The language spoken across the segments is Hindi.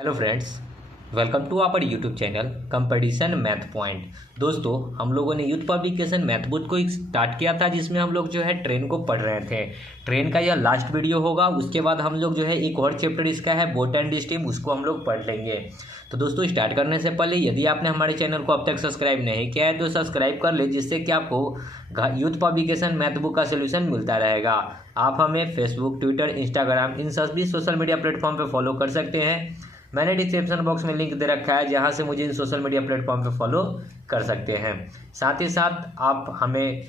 Hello friends, welcome to our YouTube channel competition math point. दोस्तों, हम लोगों ने यूथ पब्लिकेशन मैथ बुक को स्टार्ट किया था जिसमें हम लोग जो है ट्रेन को पढ़ रहे थे। ट्रेन का यह लास्ट वीडियो होगा। उसके बाद हम लोग जो है एक और चैप्टर इसका है बोट एंड स्टीम, उसको हम लोग पढ़ लेंगे। तो दोस्तों, स्टार्ट करने से पहले यदि आपने हमारे चैनल को अब तक सब्सक्राइब नहीं किया है तो सब्सक्राइब कर ले, जिससे कि आपको यूथ पब्लिकेशन मैथ बुक का सोल्यूशन मिलता रहेगा। आप हमें फेसबुक, ट्विटर, इंस्टाग्राम इन सभी सोशल मीडिया प्लेटफॉर्म पर फॉलो कर सकते हैं। मैंने डिस्क्रिप्शन बॉक्स में लिंक दे रखा है जहां से मुझे इन सोशल मीडिया प्लेटफॉर्म पे फॉलो कर सकते हैं। साथ ही साथ आप हमें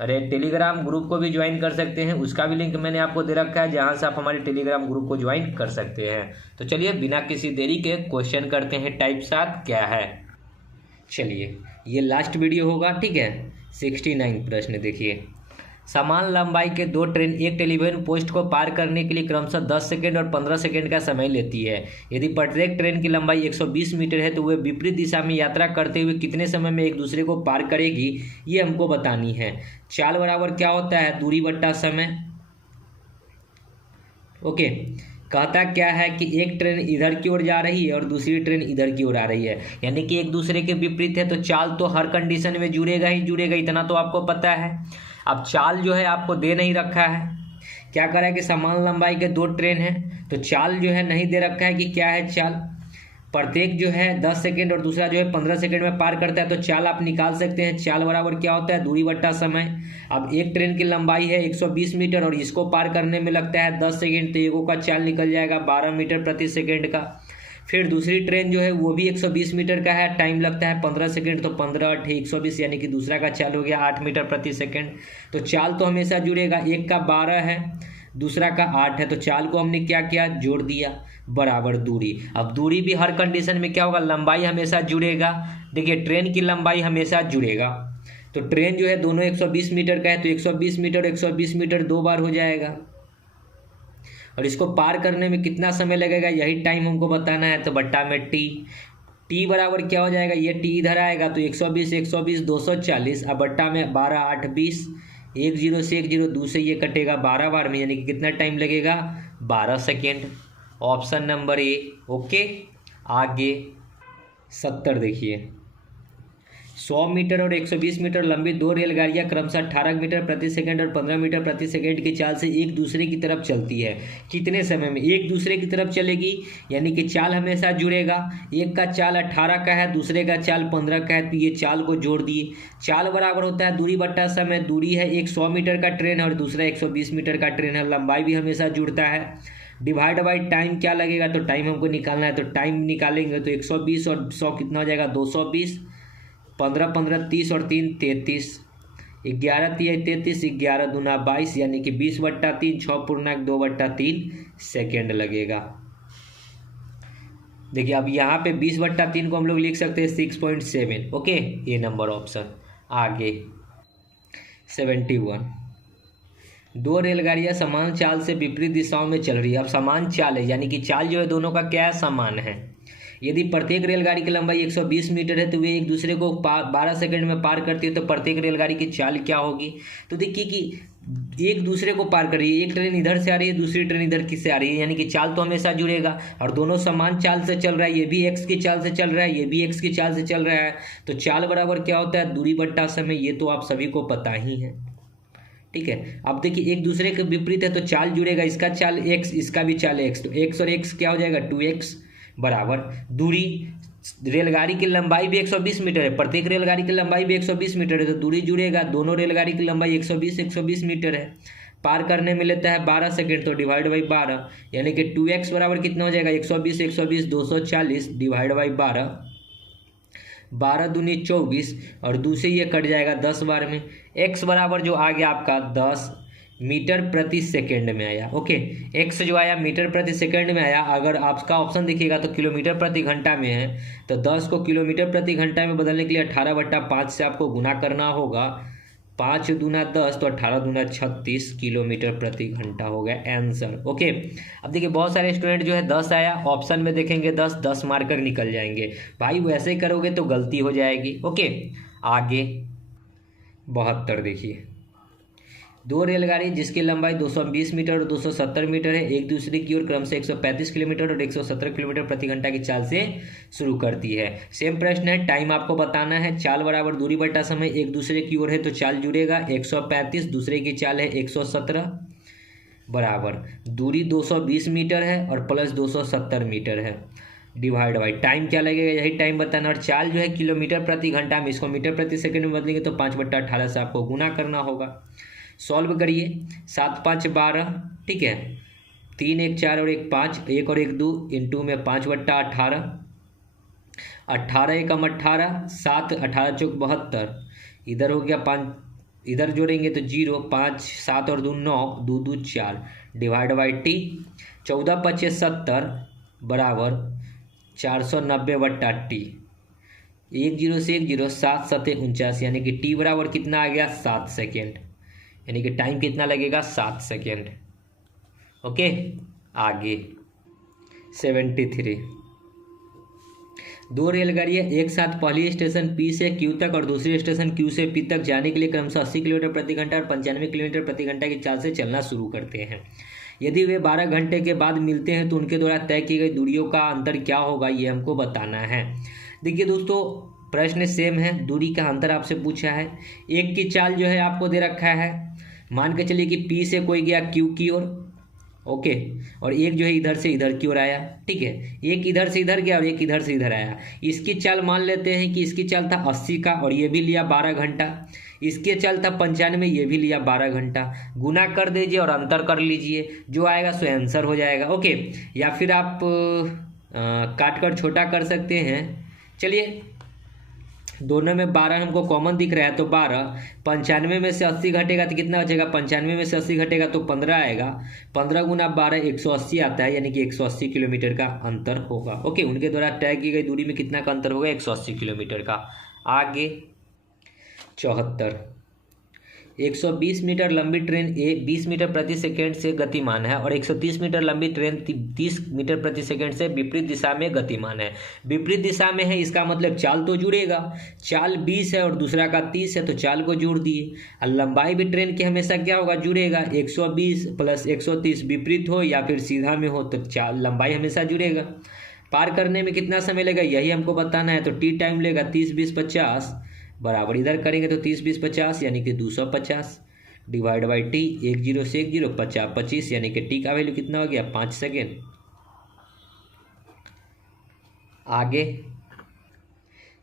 टेलीग्राम ग्रुप को भी ज्वाइन कर सकते हैं, उसका भी लिंक मैंने आपको दे रखा है जहां से आप हमारे टेलीग्राम ग्रुप को ज्वाइन कर सकते हैं। तो चलिए बिना किसी देरी के क्वेश्चन करते हैं। टाइप 7 क्या है? चलिए, ये लास्ट वीडियो होगा, ठीक है। 69 प्रश्न देखिए। समान लंबाई के दो ट्रेन एक टेलीविजन पोस्ट को पार करने के लिए क्रमशः 10 सेकंड और 15 सेकंड का समय लेती है। यदि प्रत्येक ट्रेन की लंबाई 120 मीटर है तो वे विपरीत दिशा में यात्रा करते हुए कितने समय में एक दूसरे को पार करेगी, ये हमको बतानी है। चाल बराबर क्या होता है? दूरी बट्टा समय। ओके, कहता क्या है कि एक ट्रेन इधर की ओर जा रही है और दूसरी ट्रेन इधर की ओर आ रही है, यानी कि एक दूसरे के विपरीत है। तो चाल तो हर कंडीशन में जुड़ेगा ही जुड़ेगा, इतना तो आपको पता है। अब चाल जो है आपको दे नहीं रखा है। क्या करा है कि समान लंबाई के दो ट्रेन हैं, तो चाल जो है नहीं दे रखा है कि क्या है चाल। प्रत्येक जो है 10 सेकंड और दूसरा जो है 15 सेकंड में पार करता है, तो चाल आप निकाल सकते हैं। चाल बराबर क्या होता है? दूरी बट्टा समय। अब एक ट्रेन की लंबाई है 120 मीटर और इसको पार करने में लगता है 10 सेकंड, तो एगो का चाल निकल जाएगा 12 मीटर प्रति सेकंड का। फिर दूसरी ट्रेन जो है वो भी 120 मीटर का है, टाइम लगता है 15 सेकंड, तो 15 × 120 यानी कि दूसरा का चाल हो गया 8 मीटर प्रति सेकंड। तो चाल तो हमेशा जुड़ेगा। एक का 12 है, दूसरा का 8 है, तो चाल को हमने क्या किया? जोड़ दिया बराबर दूरी। अब दूरी भी हर कंडीशन में क्या होगा? लंबाई हमेशा जुड़ेगा। देखिए, ट्रेन की लंबाई हमेशा जुड़ेगा, तो ट्रेन जो है दोनों 120 मीटर का है, तो 120 मीटर 120 मीटर 2 बार हो जाएगा। और इसको पार करने में कितना समय लगेगा, यही टाइम हमको बताना है। तो बट्टा में टी बराबर क्या हो जाएगा? ये टी इधर आएगा तो 120 120 240। अब बट्टा में 12 8 20, 1 0 से 1 0 2 से ये कटेगा 12 बार में, यानी कि कितना टाइम लगेगा? 12 second. Option number A. Okay, आगे 70 देखिए। 100 मीटर और 120 मीटर लंबी दो रेलगाड़ियां क्रमशः 18 मीटर प्रति सेकंड और 15 मीटर प्रति सेकंड की चाल से एक दूसरे की तरफ चलती है। कितने समय में एक दूसरे की तरफ चलेगी? यानी कि चाल हमेशा जुड़ेगा। एक का चाल 18 का है, दूसरे का चाल 15 का है, तो ये चाल को जोड़ दिए। चाल बराबर होता है दूरी बट्टा समय। दूरी है, एक 100 मीटर का ट्रेन है और दूसरा 120 मीटर का ट्रेन है, लंबाई भी हमेशा जुड़ता है। डिवाइड बाई टाइम क्या लगेगा? तो टाइम हमको निकालना है, तो टाइम निकालेंगे तो 120 और 100 कितना हो जाएगा? 220। 15 15 30 और 3 33। 11 3 33, 11 दूना 22, यानी कि 20/3 6.2/3 सेकेंड लगेगा। देखिए, अब यहाँ पे 20/3 को हम लोग लिख सकते हैं 6.7। ओके, ये नंबर ऑप्शन। आगे 71। दो रेलगाड़ियां समान चाल से विपरीत दिशाओं में चल रही है। अब समान चाल है, यानी कि चाल जो है दोनों का क्या है? समान है। यदि प्रत्येक रेलगाड़ी की लंबाई 120 मीटर है तो वे एक दूसरे को 12 सेकंड में पार करती है, तो प्रत्येक रेलगाड़ी की चाल क्या होगी? तो देखिए कि एक दूसरे को पार कर रही है। एक ट्रेन इधर से आ रही है, दूसरी ट्रेन इधर की से आ रही है, यानी कि चाल तो हमेशा जुड़ेगा। और दोनों समान चाल से चल रहा है, ये भी एक्स की चाल से चल रहा है, ये भी एक्स की चाल से चल रहा है। तो चाल बराबर क्या होता है? दूरी बट्टा समय। ये तो आप सभी को पता ही है, ठीक है। अब देखिए, एक दूसरे के विपरीत है तो चाल जुड़ेगा। इसका चाल एक्स, इसका भी चाल एक्स, तो एक्स और एक्स क्या हो जाएगा? 2x बराबर दूरी। रेलगाड़ी की लंबाई भी 120 मीटर है, प्रत्येक रेलगाड़ी की लंबाई भी 120 मीटर है, तो दूरी जुड़ेगा। दोनों रेलगाड़ी की लंबाई 120 मीटर है, पार करने में लेता है 12 सेकंड, तो डिवाइड बाई 12, यानी कि 2x बराबर कितना हो जाएगा? 120 120 240 डिवाइड बाई 12, 12 दूनी 24 और दूसरे ये कट जाएगा 10 बार में। x बराबर जो आ गया आपका 10 मीटर प्रति सेकंड में आया। ओके, x जो आया मीटर प्रति सेकंड में आया। अगर आपका ऑप्शन देखिएगा तो किलोमीटर प्रति घंटा में है, तो 10 को किलोमीटर प्रति घंटा में बदलने के लिए 18/5 से आपको गुना करना होगा। 5 दूना 10, तो 18 दूना 36 किलोमीटर प्रति घंटा हो गया आंसर। ओके, अब देखिए बहुत सारे स्टूडेंट जो है 10 आया, ऑप्शन में देखेंगे 10 मार्कर निकल जाएंगे। भाई वैसे करोगे तो गलती हो जाएगी। ओके, आगे 72 देखिए। दो रेलगाड़ी जिसकी लंबाई 220 मीटर और 270 मीटर है, एक दूसरे की ओर क्रम से 135 किलोमीटर और 117 किलोमीटर प्रति घंटा की चाल से शुरू करती है। सेम प्रश्न है, टाइम आपको बताना है। चाल बराबर दूरी बटा समय, एक दूसरे की ओर है तो चाल जुड़ेगा 135, दूसरे की चाल है 117 बराबर दूरी 220 मीटर है और प्लस 270 मीटर है, डिवाइड बाई टाइम क्या लगेगा, यही टाइम बताना। और चाल जो है किलोमीटर प्रति घंटा में, इसको मीटर प्रति सेकंड में बदलेंगे तो 5/18 से आपको गुना करना होगा। सॉल्व करिए, 7 5 12, ठीक है, 3 1 4 और 1 5, 1 और 1 2, इंटू में 5/18, 18 एकम 18, 7 18 चौक 72, इधर हो गया 5, इधर जोड़ेंगे तो 0, 5 7 और 2 9, 2 2 4, डिवाइड बाई टी, 14 25 70 बराबर 490/टी, 1 0 से 1 0, 7 7 49, यानी कि टी बराबर कितना आ गया 7 सेकेंड, यानी कि टाइम कितना लगेगा 7 सेकेंड। ओके, आगे 73, दो रेलगाड़ियां एक साथ पहली स्टेशन पी से क्यू तक और दूसरी स्टेशन क्यू से पी तक जाने के लिए क्रमशः 80 किलोमीटर प्रति घंटा और 95 किलोमीटर प्रति घंटा की चाल से चलना शुरू करते हैं। यदि वे 12 घंटे के बाद मिलते हैं तो उनके द्वारा तय की गई दूरियों का अंतर क्या होगा, ये हमको बताना है। देखिए दोस्तों, प्रश्न सेम है, दूरी का अंतर आपसे पूछा है। एक की चाल जो है आपको दे रखा है, मान के चलिए कि पी से कोई गया क्यू की ओर, ओके, और एक जो है इधर से इधर की ओर आया, ठीक है, एक इधर से इधर गया और एक इधर से इधर आया। इसकी चाल मान लेते हैं कि इसकी चाल था 80 का और ये भी लिया 12 घंटा, इसकी चाल था 95, ये भी लिया 12 घंटा, गुना कर दीजिए और अंतर कर लीजिए, जो आएगा सो आंसर हो जाएगा। ओके, या फिर आप काट कर छोटा कर सकते हैं। चलिए, दोनों में 12 हमको कॉमन दिख रहा है तो 12, 95 में से 80 घटेगा तो कितना बचेगा, 95 में से 80 घटेगा तो 15 आएगा, 15 गुना 12 180 आता है, यानी कि 180 किलोमीटर का अंतर होगा। ओके, उनके द्वारा तय की गई दूरी में कितना का अंतर होगा, 180 किलोमीटर का। आगे 74, 120 मीटर लंबी ट्रेन ए 20 मीटर प्रति सेकंड से गतिमान है और 130 मीटर लंबी ट्रेन 30 मीटर प्रति सेकंड से विपरीत दिशा में गतिमान है। विपरीत दिशा में है, इसका मतलब चाल तो जुड़ेगा, चाल 20 है और दूसरा का 30 है तो चाल को जोड़ दिए। और लंबाई भी ट्रेन की हमेशा क्या होगा, जुड़ेगा, 120 प्लस 130 विपरीत हो या फिर सीधा में हो तो चाल लंबाई हमेशा जुड़ेगा। पार करने में कितना समय लगेगा यही हमको बताना है, तो टी टाइम लेगा 30 20 50 बराबर इधर करेंगे तो 30 20 50 यानी कि 250, डिवाइड बाई टी, 1 0 से 1 0, 50 25, यानी कि टी का वैल्यू कितना हो गया 5 सेकेंड। आगे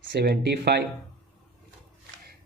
75,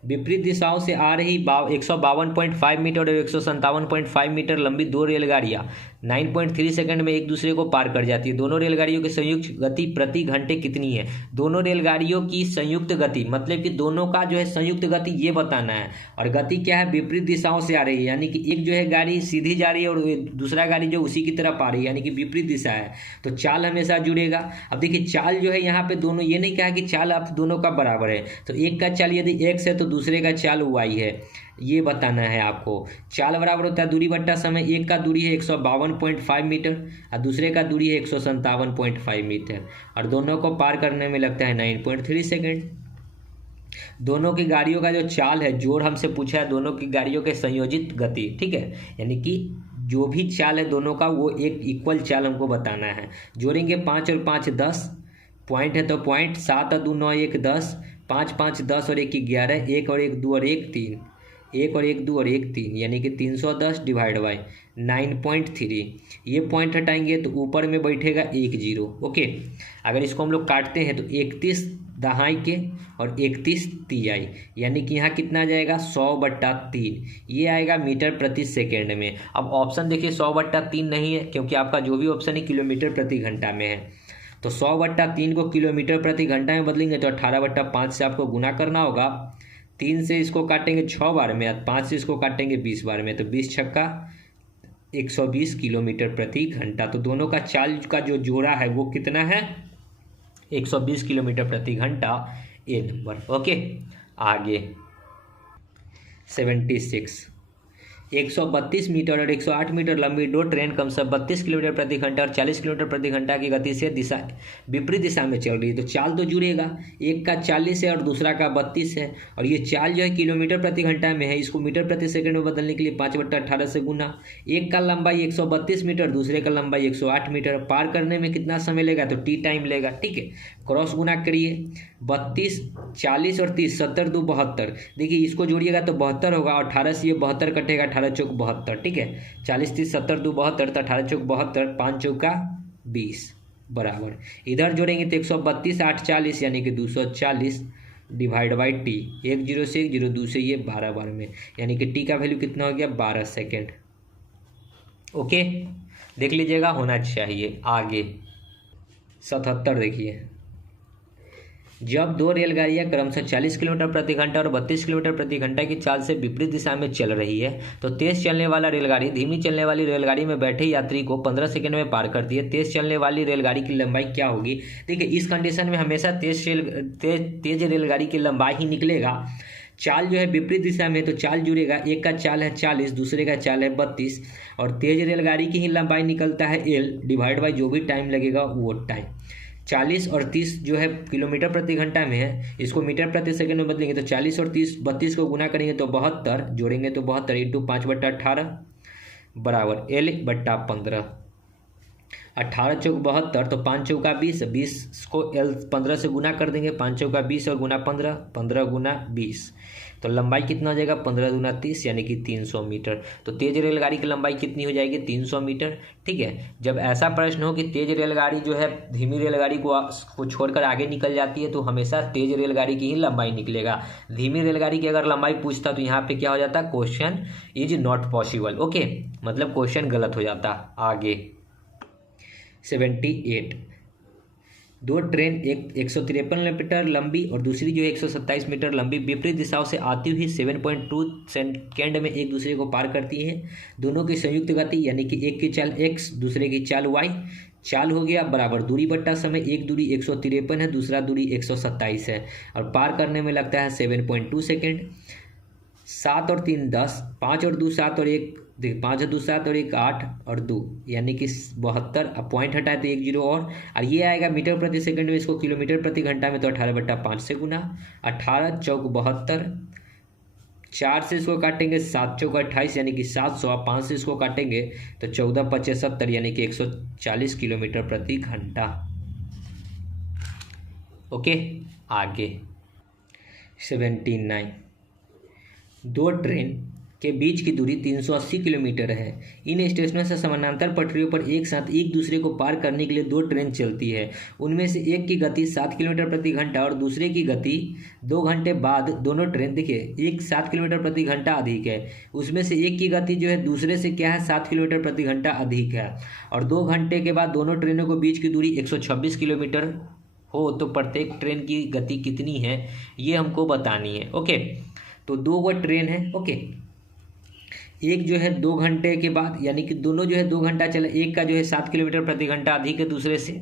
विपरीत दिशाओं से आ रही 152.5 मीटर और 157.5 मीटर लंबी दो रेलगाड़ियां 9.3 सेकंड में एक दूसरे को पार कर जाती है। दोनों रेलगाड़ियों की संयुक्त गति प्रति घंटे कितनी है। दोनों रेलगाड़ियों की संयुक्त गति मतलब कि दोनों का जो है संयुक्त गति ये बताना है, और गति क्या है, विपरीत दिशाओं से आ रही है, यानी कि एक जो है गाड़ी सीधी जा रही है और दूसरा गाड़ी जो उसी की तरफ आ रही है, यानी कि विपरीत दिशा है, तो चाल हमेशा जुड़ेगा। अब देखिए चाल जो है यहाँ पे दोनों, ये नहीं कहा कि चाल आप दोनों का बराबर है, तो एक का चाल यदि x है तो दूसरे का चाल y है, ये बताना है आपको। चाल बराबर होता है दूरी बट्टा समय, एक का दूरी है 152.5 मीटर और दूसरे का दूरी है 157.5 मीटर, और दोनों को पार करने में लगता है 9.3 सेकेंड। दोनों की गाड़ियों का जो चाल है, जोड़ हमसे पूछा है दोनों की गाड़ियों के संयोजित गति, ठीक है, यानी कि जो भी चाल है दोनों का वो एक इक्वल चाल हमको बताना है। जोड़ेंगे 5 और 5 10, पॉइंट है तो पॉइंट, 7 और 2 9 1 10, 5 5 10 और 1 11, 1 और 1 2 और 1 3, 1 और 1 2 और 1 3, यानी कि 310 डिवाइड बाई 9.3। ये पॉइंट हटाएंगे तो ऊपर में बैठेगा 1 0। ओके, अगर इसको हम लोग काटते हैं तो 31 दहाई के और 31 तिहाई, यानी कि यहाँ कितना आ जाएगा 100/3, ये आएगा मीटर प्रति सेकेंड में। अब ऑप्शन देखिए 100/3 नहीं है, क्योंकि आपका जो भी ऑप्शन है किलोमीटर प्रति घंटा में है, तो 100/3 को किलोमीटर प्रति घंटा में बदलेंगे तो 18/5 से आपको गुना करना होगा। 3 से इसको काटेंगे 6 बार में, 5 से इसको काटेंगे 20 बार में, तो 20 छक्का 120 किलोमीटर प्रति घंटा। तो दोनों का चाल का जो जोड़ा है वो कितना है, 120 किलोमीटर प्रति घंटा, ए नंबर। ओके, आगे 76, 132 मीटर और 108 मीटर लंबी दो ट्रेन क्रमशः 32 किलोमीटर प्रति घंटा और 40 किलोमीटर प्रति घंटा की गति से विपरीत दिशा में चल रही है। तो चाल तो जुड़ेगा, एक का 40 है और दूसरा का 32 है, और ये चाल जो है किलोमीटर प्रति घंटा में है, इसको मीटर प्रति सेकंड में बदलने के लिए 5/18 से गुना। एक का लंबाई 132 मीटर, दूसरे का लंबाई 108 मीटर, पार करने में कितना समय लेगा, तो टी टाइम लेगा। ठीक है, क्रॉस गुना करिए, 32, 40 और 30, 70 2 72। देखिए इसको जोड़िएगा तो 72 होगा, और 18 से ये 72 कटेगा, 18 चौक 72। ठीक है, 40 30 70 2 72, तो 18 चौक 72, 5 चौका 20 बराबर। इधर जोड़ेंगे तो 132 8 40 यानी कि 240 डिवाइड बाई टी। 1 0 से 1 0, 2 से ये 12 बार में, यानी कि टी का वैल्यू कितना हो गया, 12 सेकेंड। ओके, देख लीजिएगा, होना चाहिए। आगे 77 देखिए, जब दो रेलगाड़ियां क्रमशः 40 किलोमीटर प्रति घंटा और 32 किलोमीटर प्रति घंटा की चाल से विपरीत दिशा में चल रही है तो तेज चलने वाला रेलगाड़ी धीमी चलने वाली रेलगाड़ी में बैठे यात्री को 15 सेकंड में पार करती है। तेज चलने वाली रेलगाड़ी की लंबाई क्या होगी। देखिए इस कंडीशन में हमेशा तेज रेलगाड़ी की लंबाई ही निकलेगा। चाल जो है विपरीत दिशा में, तो चाल जुड़ेगा, एक का चाल है 40, दूसरे का चाल है 32, और तेज रेलगाड़ी की ही लंबाई निकलता है एल डिवाइड बाई जो भी टाइम लगेगा वो टाइम। 40 और 30 जो है किलोमीटर प्रति घंटा में है, इसको मीटर प्रति सेकंड में बदलेंगे तो 40 और 32 को गुना करेंगे तो 72, जोड़ेंगे तो 72 इंटू 5/18 बराबर L/15। 18 चौक 72, तो 5 चौका 20, 20 को L 15 से गुना कर देंगे, 5 चौका 20 और गुना 15, 15 गुना 20, तो लंबाई कितना हो जाएगा, 15 दूना 30 यानी कि 300 मीटर। तो तेज रेलगाड़ी की लंबाई कितनी हो जाएगी, 300 मीटर। ठीक है, जब ऐसा प्रश्न हो कि तेज रेलगाड़ी जो है धीमी रेलगाड़ी को छोड़कर आगे निकल जाती है तो हमेशा तेज रेलगाड़ी की ही लंबाई निकलेगा। धीमी रेलगाड़ी की अगर लंबाई पूछता तो यहाँ पे क्या हो जाता, question is not possible. Okay, मतलब क्वेश्चन गलत हो जाता। आगे 78, दो ट्रेन एक 153 मीटर लंबी और दूसरी जो है 127 मीटर लंबी विपरीत दिशाओं से आती हुई 7.2 सेकेंड में एक दूसरे को पार करती हैं। दोनों की संयुक्त गति यानी कि एक की चाल x, दूसरे की चाल y, चाल हो गया बराबर दूरी बट्टा समय। एक दूरी 153 है, दूसरा दूरी 127 है, और पार करने में लगता है 7.2 सेकेंड। 7 और 3 10, 5 और 2 7 और 1 5 और 2 7 और 1 8 और 2 यानी कि 72। अब पॉइंट हटाए तो 1 0 और ये आएगा मीटर प्रति सेकंड में, इसको किलोमीटर प्रति घंटा में तो 18/5 से गुना। 18 चौक 72, 4 से इसको काटेंगे 7 चौक 28 यानी कि 700, 5 से इसको काटेंगे तो 14 5 70 यानी कि 140 किलोमीटर प्रति घंटा। ओके, आगे 79, दो ट्रेन के बीच की दूरी 380 किलोमीटर है। इन स्टेशनों से समानांतर पटरियों पर एक साथ एक दूसरे को पार करने के लिए दो ट्रेन चलती है। उनमें से एक की गति 7 किलोमीटर प्रति घंटा और दूसरे की गति 2 घंटे बाद दोनों ट्रेन, देखिए एक 7 किलोमीटर प्रति घंटा अधिक है, उसमें से एक की गति जो है दूसरे से क्या है 7 किलोमीटर प्रति घंटा अधिक है, और 2 घंटे के बाद दोनों ट्रेनों के बीच की दूरी 126 किलोमीटर हो तो प्रत्येक ट्रेन की गति कितनी है ये हमको बतानी है। ओके, तो 2 ट्रेन है। ओके, एक जो है 2 घंटे के बाद यानी कि दोनों जो है 2 घंटा चला, एक का जो है 7 किलोमीटर प्रति घंटा अधिक है दूसरे से।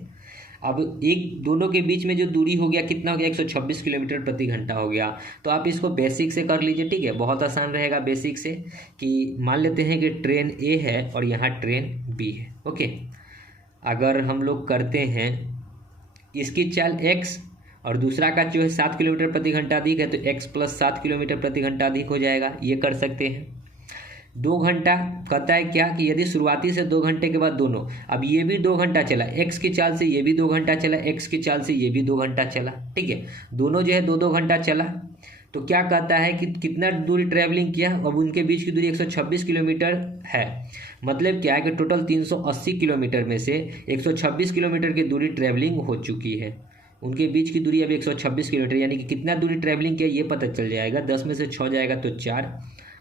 अब एक दोनों के बीच में जो दूरी हो गया कितना हो गया, 126 किलोमीटर प्रति घंटा हो गया। तो आप इसको बेसिक से कर लीजिए। ठीक है, बहुत आसान रहेगा बेसिक से। कि मान लेते हैं कि ट्रेन ए है और यहाँ ट्रेन बी है। ओके, अगर हम लोग करते हैं इसकी चाल x और दूसरा का जो है 7 किलोमीटर प्रति घंटा अधिक है तो x + 7 किलोमीटर प्रति घंटा अधिक हो जाएगा, ये कर सकते हैं। 2 घंटा कहता है क्या कि यदि शुरुआती से 2 घंटे के बाद दोनों, अब ये भी 2 घंटा चला, x की चाल से ये भी 2 घंटा चला, x की चाल से ये भी 2 घंटा चला। ठीक है, दोनों जो है 2-2 घंटा चला, तो क्या कहता है कि कितना दूरी ट्रैवलिंग किया। अब उनके बीच की दूरी 126 किलोमीटर है, मतलब क्या है कि टोटल 380 किलोमीटर में से 126 किलोमीटर की दूरी ट्रैवलिंग हो चुकी है। उनके बीच की दूरी अब 126 किलोमीटर, यानी कि कितना दूरी ट्रैवलिंग किया ये पता चल जाएगा। 10 में से 6 जाएगा तो 4,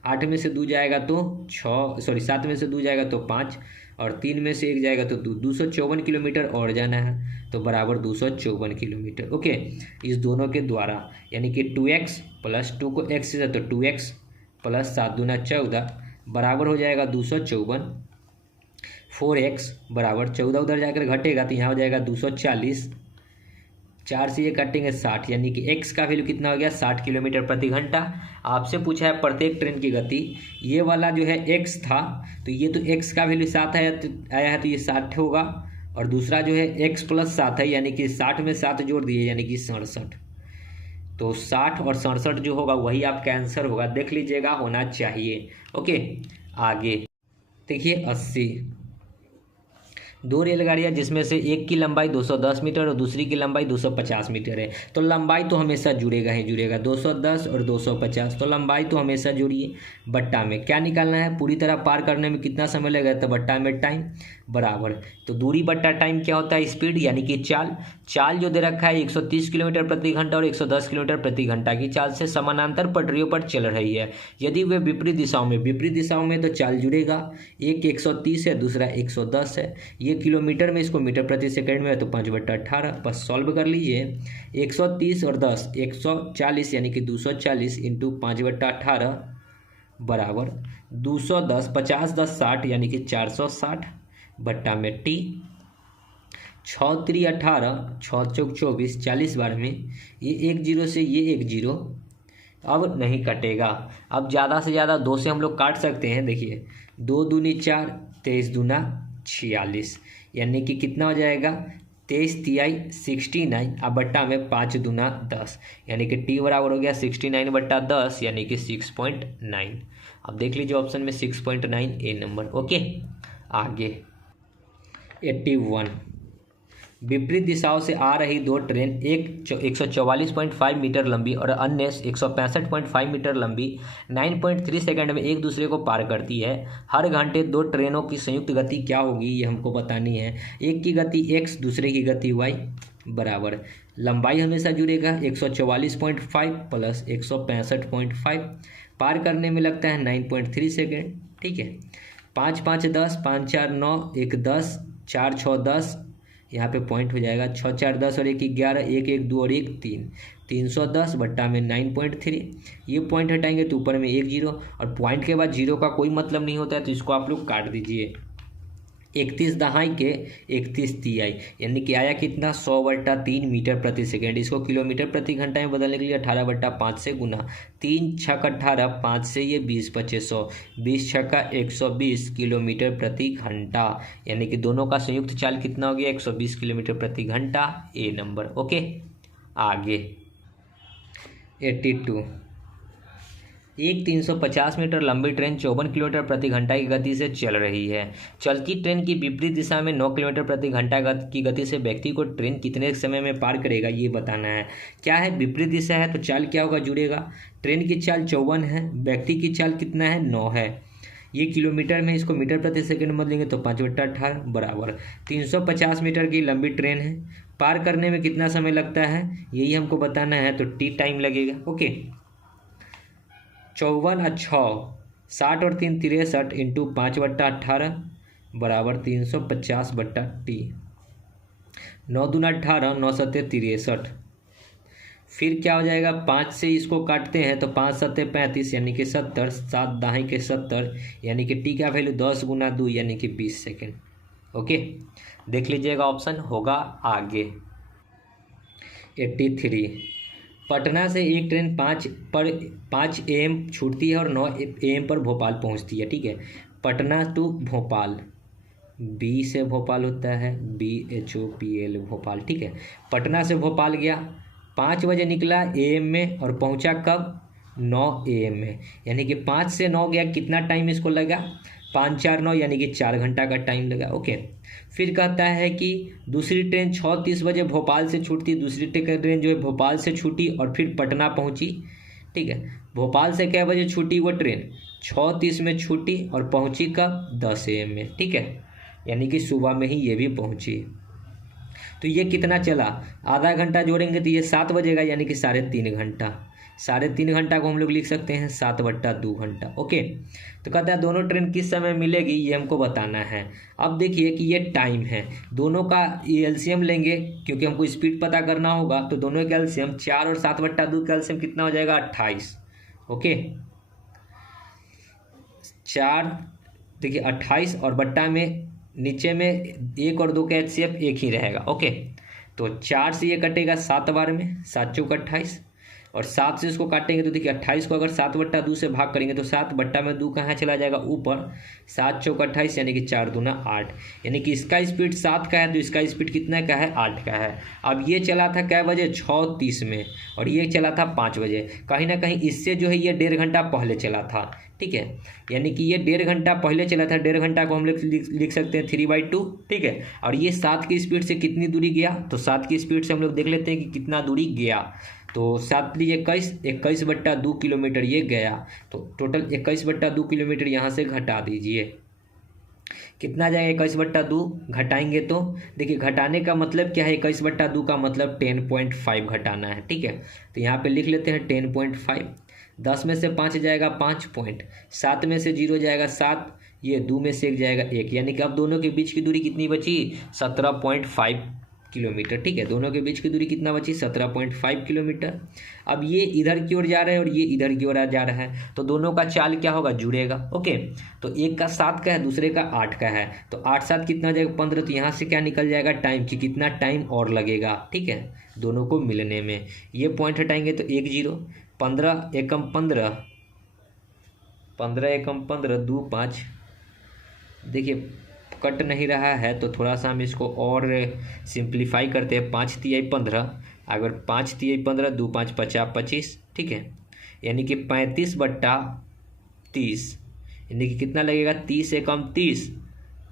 8 में से 2 जाएगा तो 7 में से 2 जाएगा तो 5, और 3 में से 1 जाएगा तो 254 किलोमीटर और जाना है, तो बराबर 254 किलोमीटर। ओके, इस दोनों के द्वारा यानी कि 2x + 2 को x से तो 2x + 7 दूना 14 बराबर हो जाएगा 254। 4x बराबर 14 उधर जाकर घटेगा तो यहाँ हो जाएगा 240। 4 से ये काटेंगे 60, यानी कि x का वैल्यू कितना हो गया 60 किलोमीटर प्रति घंटा। आपसे पूछा है प्रत्येक ट्रेन की गति, ये वाला जो है x था, तो ये तो x का वैल्यू 7 आया है तो ये 60 होगा, और दूसरा जो है x प्लस 7 है, यानी कि 60 में 7 जोड़ दिए यानी कि 67। तो 60 और 67 जो होगा वही आपका आंसर होगा, देख लीजिएगा, होना चाहिए। ओके, आगे देखिए 80। दो रेलगाड़ियाँ जिसमें से एक की लंबाई 210 मीटर और दूसरी की लंबाई 250 मीटर है, तो लंबाई तो हमेशा जुड़ेगा ही जुड़ेगा, 210 और 250, तो लंबाई तो हमेशा जुड़िए। बट्टा में क्या निकालना है, पूरी तरह पार करने में कितना समय लगेगा, तो बट्टा में टाइम बराबर, तो दूरी बट्टा टाइम क्या होता है, स्पीड यानी कि चाल। चाल जो दे रखा है 130 किलोमीटर प्रति घंटा और 110 किलोमीटर प्रति घंटा की चाल से समानांतर पटरियों पर चल रही है। यदि वे विपरीत दिशाओं में तो चाल जुड़ेगा, एक 130 है, दूसरा 110 है। ये किलोमीटर में, इसको मीटर प्रति सेकंड में है, तो 5/18। बस सॉल्व कर लीजिए, 130 और 10 140, यानी कि 240 इंटू 5/18 बराबर 210, 50 10 60, यानी कि 460 बट्टा में टी। 6 3 18, 6 चौक 24, 40 बार में ये 1 0 से ये 1 0 अब नहीं कटेगा। अब ज़्यादा से ज़्यादा 2 से हम लोग काट सकते हैं, देखिए 2 दूनी 4, 23 दूना 46, यानी कि कितना हो जाएगा 23 तिहाई 69, अब बट्टा में 5 दूना 10, यानी कि टी बराबर हो गया 69/10, यानी कि 6.9। अब देख लीजिए ऑप्शन में 6.9 ए नंबर। ओके, आगे 81। विपरीत दिशाओं से आ रही दो ट्रेन, एक 144.5 मीटर लंबी और अन्य 165.5 मीटर लंबी 9.3 सेकंड में एक दूसरे को पार करती है। हर घंटे दो ट्रेनों की संयुक्त गति क्या होगी, ये हमको बतानी है। एक की गति x, दूसरे की गति y बराबर, लंबाई हमेशा जुड़ेगा 144.5 प्लस 165.5, पार करने में लगता है 9.3 सेकेंड। ठीक है, 5 5 10, 5 4 9, 1 10, 4 6 10, यहाँ पे पॉइंट हो जाएगा 6 4 10 और 1 11, 1 1 2 और 1 3, 310 बट्टा में 9.3। ये पॉइंट हटाएंगे तो ऊपर में 1 0, और पॉइंट के बाद 0 का कोई मतलब नहीं होता है, तो इसको आप लोग काट दीजिए। 31 दहाई के 31 तिहाई, यानी कि आया कितना 100/3 मीटर प्रति सेकेंड। इसको किलोमीटर प्रति घंटा में बदलने के लिए 18/5 से गुना, 3 6 18, 5 से ये 20 25 100, 20 6 120 किलोमीटर प्रति घंटा, यानी कि दोनों का संयुक्त चाल कितना हो गया 120 किलोमीटर प्रति घंटा, ए नंबर। ओके, आगे 82। एक 350 मीटर लंबी ट्रेन 54 किलोमीटर प्रति घंटा की गति से चल रही है। चलती ट्रेन की विपरीत दिशा में 9 किलोमीटर प्रति घंटा की गति से व्यक्ति को ट्रेन कितने समय में पार करेगा, ये बताना है। क्या है, विपरीत दिशा है तो चाल क्या होगा, जुड़ेगा। ट्रेन की चाल 54 है, व्यक्ति की चाल कितना है 9 है। ये किलोमीटर में, इसको मीटर प्रति सेकंड बदलेंगे तो 5/18 बराबर 350 मीटर की लंबी ट्रेन है, पार करने में कितना समय लगता है यही हमको बताना है, तो टी टाइम लगेगा। ओके, 54 और 6 60 और 3 63 इंटू 5/18 बराबर 350/T। 9 दूना 18, 9 सत्ते 63, फिर क्या हो जाएगा 5 से इसको काटते हैं तो 5 सत्ते 35, यानी कि 70, 7 दाएं के 70, यानी कि टी का वैल्यू 10 गुना 2 यानी कि 20 सेकेंड। ओके, देख लीजिएगा ऑप्शन होगा आगे। 83। पटना से एक ट्रेन 5 AM छूटती है और 9 AM पर भोपाल पहुंचती है। ठीक है, पटना टू भोपाल, B से भोपाल होता है, BHOPL भोपाल। ठीक है, पटना से भोपाल गया, 5 बजे निकला AM में और पहुंचा कब 9 AM में, यानी कि 5 से 9 गया, कितना टाइम इसको लगा 5 4 9, यानी कि 4 घंटा का टाइम लगा। ओके, फिर कहता है कि दूसरी ट्रेन 6:30 बजे भोपाल से छूटती, दूसरी ट्रेन जो है भोपाल से छूटी और फिर पटना पहुंची। ठीक है, भोपाल से क्या बजे छूटी वो ट्रेन 6:30 में छूटी और पहुंची कब 10 AM में। ठीक है, यानी कि सुबह में ही ये भी पहुंची। तो ये कितना चला, आधा घंटा जोड़ेंगे तो ये 7 बजेगा, यानी कि 3.5 घंटा। 3.5 घंटा को हम लोग लिख सकते हैं 7/2 घंटा। ओके, तो कहता है दोनों ट्रेन किस समय मिलेगी ये हमको बताना है। अब देखिए कि ये टाइम है, दोनों का एलसीएम लेंगे क्योंकि हमको स्पीड पता करना होगा, तो दोनों का एलसीएम 4 और 7/2 का एलसीएम कितना हो जाएगा 28। ओके, 4 देखिए 28 और बट्टा में नीचे में 1 और 2 का एचसीएफ एक ही रहेगा। ओके, तो 4 से ये कटेगा 7 बार में, 7 चौक 28, और 7 से इसको काटेंगे तो देखिए 28 को अगर 7/2 से भाग करेंगे तो 7/2 कहाँ चला जाएगा ऊपर, 7 चौक 28 यानी कि 4 दूना 8, यानी कि इसका स्पीड 7 का है तो इसका स्पीड कितना का है, 8 का है। अब ये चला था क्या बजे, 6:30 में, और ये चला था 5 बजे, कहीं ना कहीं इससे जो है ये 1.5 घंटा पहले चला था, ठीक है, यानी कि ये 1.5 घंटा पहले चला था। 1.5 घंटा को हम लोग लिख सकते हैं 3/2, ठीक है। और ये 7 की स्पीड से कितनी दूरी गया, तो 7 की स्पीड से हम लोग देख लेते हैं कि कितना दूरी गया। तो 7 × 21 21/2 किलोमीटर ये गया, तो टोटल 21/2 किलोमीटर यहाँ से घटा दीजिए, कितना जाएगा 21/2 घटाएंगे तो देखिए घटाने का मतलब क्या है, 21/2 का मतलब 10.5 घटाना है, ठीक है। तो यहाँ पे लिख लेते हैं 10.5, 10 में से 5 जाएगा 5 पॉइंट, 7 में से 0 जाएगा 7, ये 2 में से 1 जाएगा 1, यानी कि अब दोनों के बीच की दूरी कितनी बची, 17.5 किलोमीटर, ठीक है। दोनों के बीच की दूरी कितना बची, 17.5 किलोमीटर। अब ये इधर की ओर जा रहा है और ये इधर की ओर जा रहा है, तो दोनों का चाल क्या होगा, जुड़ेगा, ओके। तो एक का 7 का है, दूसरे का 8 का है, तो 8 7 कितना हो जाएगा, 15। तो यहाँ से क्या निकल जाएगा, टाइम की कितना टाइम और लगेगा, ठीक है, दोनों को मिलने में। ये पॉइंट हटाएंगे तो 1 0, 15 एकम 15, 15 एकम 15, 2 5, देखिए कट नहीं रहा है तो थोड़ा सा हम इसको और सिंप्लीफाई करते हैं। 5 तिहाई 15, अगर 5 तिहाई 15, 2 5 50 25, ठीक है, यानी कि 35/30, यानी कि कितना लगेगा, 30 एकम 30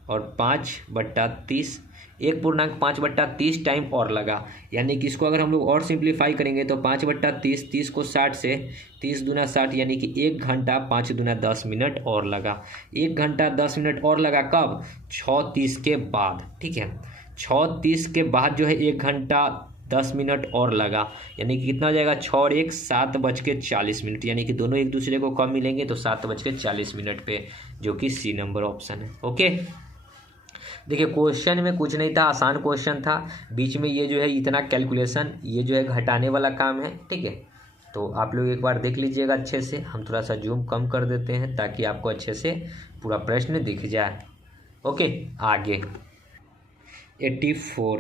और 5/30, 1.5/30 टाइम और लगा, यानी कि इसको अगर हम लोग और सिंप्लीफाई करेंगे तो 5/30, 30 को 60 से, 30 दूना 60, यानी कि 1 घंटा 5 दूना 10 मिनट और लगा। 1 घंटा 10 मिनट और लगा कब, 6:30 के बाद, ठीक है, 6:30 के बाद जो है 1 घंटा 10 मिनट और लगा, यानी कि कितना हो जाएगा, 6 और 1 7:40, यानी कि दोनों एक दूसरे को कब मिलेंगे, तो 7:40 पे, जो कि सी नंबर ऑप्शन है, ओके। देखिए क्वेश्चन में कुछ नहीं था, आसान क्वेश्चन था, बीच में ये जो है इतना कैलकुलेशन, ये जो है घटाने वाला काम है, ठीक है। तो आप लोग एक बार देख लीजिएगा अच्छे से, हम थोड़ा सा जूम कम कर देते हैं ताकि आपको अच्छे से पूरा प्रश्न दिख जाए, ओके। आगे 84,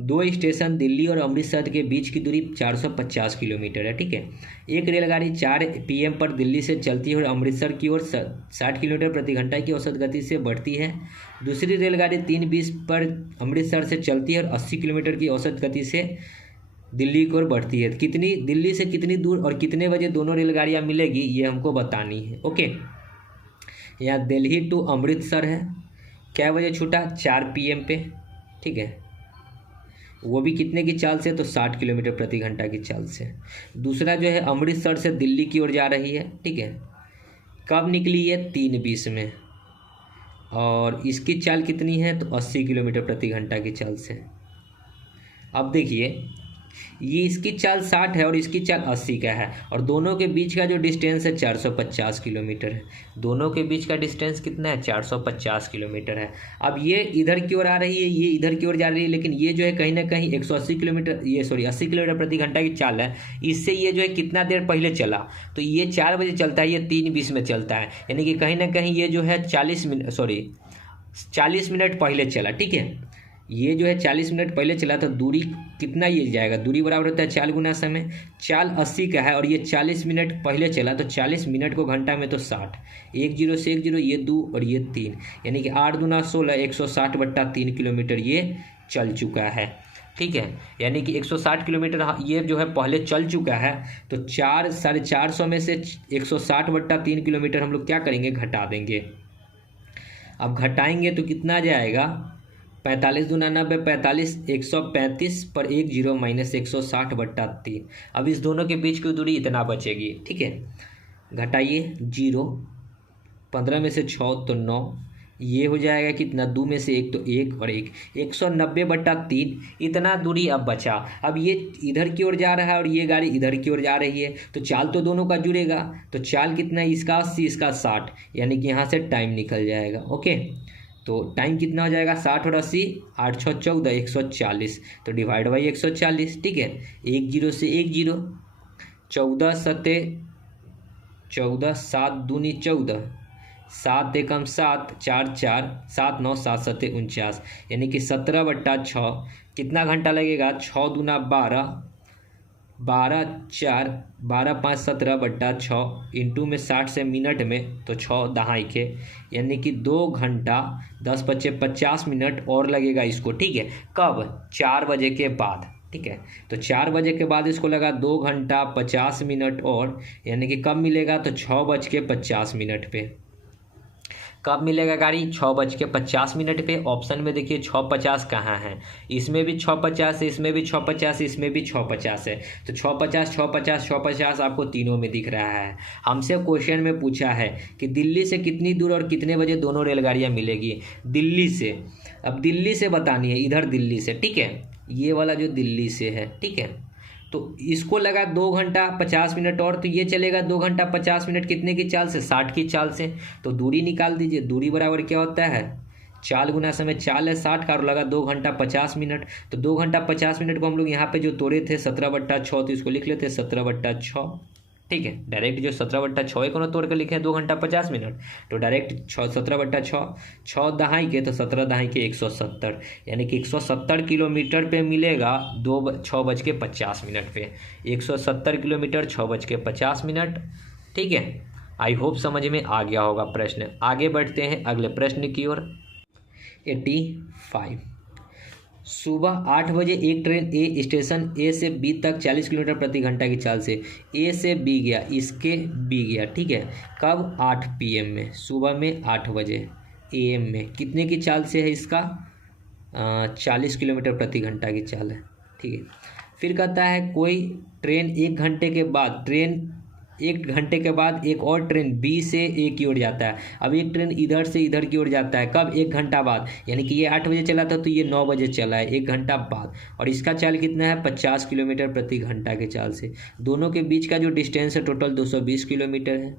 2 स्टेशन दिल्ली और अमृतसर के बीच की दूरी 450 किलोमीटर है, ठीक है। एक रेलगाड़ी 4 PM पर दिल्ली से चलती है और अमृतसर की ओर 60 किलोमीटर प्रति घंटा की औसत गति से बढ़ती है। दूसरी रेलगाड़ी 3:20 पर अमृतसर से चलती है और 80 किलोमीटर की औसत गति से दिल्ली की ओर बढ़ती है। कितनी दिल्ली से कितनी दूर और कितने बजे दोनों रेलगाड़ियाँ मिलेगी, ये हमको बतानी है, ओके। यहाँ दिल्ली टू अमृतसर है, क्या बजे छूटा, 4 PM पे, ठीक है, वो भी कितने की चाल से, तो 60 किलोमीटर प्रति घंटा की चाल से। दूसरा जो है अमृतसर से दिल्ली की ओर जा रही है, ठीक है, कब निकली है, 3:20 में, और इसकी चाल कितनी है, तो 80 किलोमीटर प्रति घंटा की चाल से। अब देखिए ये इसकी चाल 60 है और इसकी चाल 80 का है, और दोनों के बीच का जो डिस्टेंस है 450 किलोमीटर है। दोनों के बीच का डिस्टेंस कितना है, 450 किलोमीटर है। अब ये इधर की ओर आ रही है, ये इधर की ओर जा रही है, लेकिन ये जो है कहीं ना कहीं 180 किलोमीटर, ये 80 किलोमीटर प्रति घंटा की चाल है, इससे ये जो है कितना देर पहले चला, तो ये 4 बजे चलता है, ये 3:20 में चलता है, यानी कि कहीं ना कहीं ये जो है 40 मिनट पहले चला, ठीक है। ये जो है 40 मिनट पहले चला, तो दूरी कितना ये जाएगा, दूरी बराबर होता है 4 गुना समय, चाल 80 का है और ये 40 मिनट पहले चला, तो 40 मिनट को घंटा में तो 60, 1 0 से 1 0, ये 2 और ये 3, यानी कि 8 दूना 16, 160/3 किलोमीटर ये चल चुका है, ठीक है। यानी कि 160 किलोमीटर ये जो है पहले चल चुका है, तो 400 में से 160/3 किलोमीटर हम लोग क्या करेंगे, घटा देंगे। अब घटाएंगे तो कितना जाएगा, 45 दूना 90, 45, 135 पर 1 0 माइनस 160/3। अब इस दोनों के बीच की दूरी इतना बचेगी, ठीक है। घटाइए 0, 15 में से 6 तो 9, ये हो जाएगा कितना, 2 में से 1 तो 1 और 1, 190/3, इतना दूरी अब बचा। अब ये इधर की ओर जा रहा है और ये गाड़ी इधर की ओर जा रही है, तो चाल तो दोनों का जुड़ेगा, तो चाल कितना है, इसका 80 इसका 60, यानी कि यहाँ से टाइम निकल जाएगा, ओके। तो टाइम कितना हो जाएगा, 60 और 80, 8 6 14, 140, तो डिवाइड बाई 140, ठीक है। 1 0 से 1 0, 14 7 14, 7 दूनी 14, 7 एकम 7, 4 4, 7 9, 7 7 49, यानी कि 17/6। कितना घंटा लगेगा? 6 दूना 12, 12 4, 12 5 17/6 इंटू में 60 से मिनट में तो 6 दहाई के, यानी कि 2 घंटा 10 बचे 50 मिनट और लगेगा इसको। ठीक है, कब? 4 बजे के बाद। ठीक है, तो 4 बजे के बाद इसको लगा 2 घंटा 50 मिनट और, यानी कि कब मिलेगा? तो 6:50 पे। कब मिलेगा गाड़ी? 6:50 पे। ऑप्शन में देखिए 6:50 कहाँ है, इसमें भी 6:50 है, इसमें भी 6:50, इसमें भी 6:50 है, तो 6:50 6:50 6:50 आपको तीनों में दिख रहा है। हमसे क्वेश्चन में पूछा है कि दिल्ली से कितनी दूर और कितने बजे दोनों रेलगाड़ियाँ मिलेगी। दिल्ली से, अब दिल्ली से बतानी है, इधर दिल्ली से। ठीक है, ये वाला जो दिल्ली से है। ठीक है, तो इसको लगा 2 घंटा 50 मिनट और, तो ये चलेगा 2 घंटा 50 मिनट कितने की चाल से? 60 की चाल से। तो दूरी निकाल दीजिए, दूरी बराबर क्या होता है? चाल गुना समय, चाल है 60 का और लगा 2 घंटा 50 मिनट, तो 2 घंटा 50 मिनट को हम लोग यहाँ पे जो तोड़े थे 17/6, तो इसको लिख लेते 17/6। ठीक है, डायरेक्ट जो 17/6 को ना तोड़ कर लिखे 2 घंटा 50 मिनट, तो डायरेक्ट 17/6, 6 दहाई के तो 17 दहाई के 170, यानी कि 170 किलोमीटर पे मिलेगा 6:50 पे। 170 किलोमीटर 6:50। ठीक है, आई होप समझ में आ गया होगा प्रश्न। आगे बढ़ते हैं अगले प्रश्न की ओर। 85, सुबह 8 बजे एक ट्रेन ए स्टेशन ए से बी तक 40 किलोमीटर प्रति घंटा की चाल से ए से बी गया, इसके बी गया। ठीक है, कब? 8 PM में, सुबह में 8 बजे AM में। कितने की चाल से है इसका? 40 किलोमीटर प्रति घंटा की चाल है। ठीक है, फिर कहता है कोई ट्रेन 1 घंटे के बाद, एक घंटे के बाद एक और ट्रेन बी से ए की ओर जाता है। अब एक ट्रेन इधर से इधर की ओर जाता है, कब? 1 घंटा बाद, यानी कि ये 8 बजे चला था तो ये 9 बजे चला है, 1 घंटा बाद। और इसका चाल कितना है? 50 किलोमीटर प्रति घंटा के चाल से। दोनों के बीच का जो डिस्टेंस है टोटल 220 किलोमीटर है।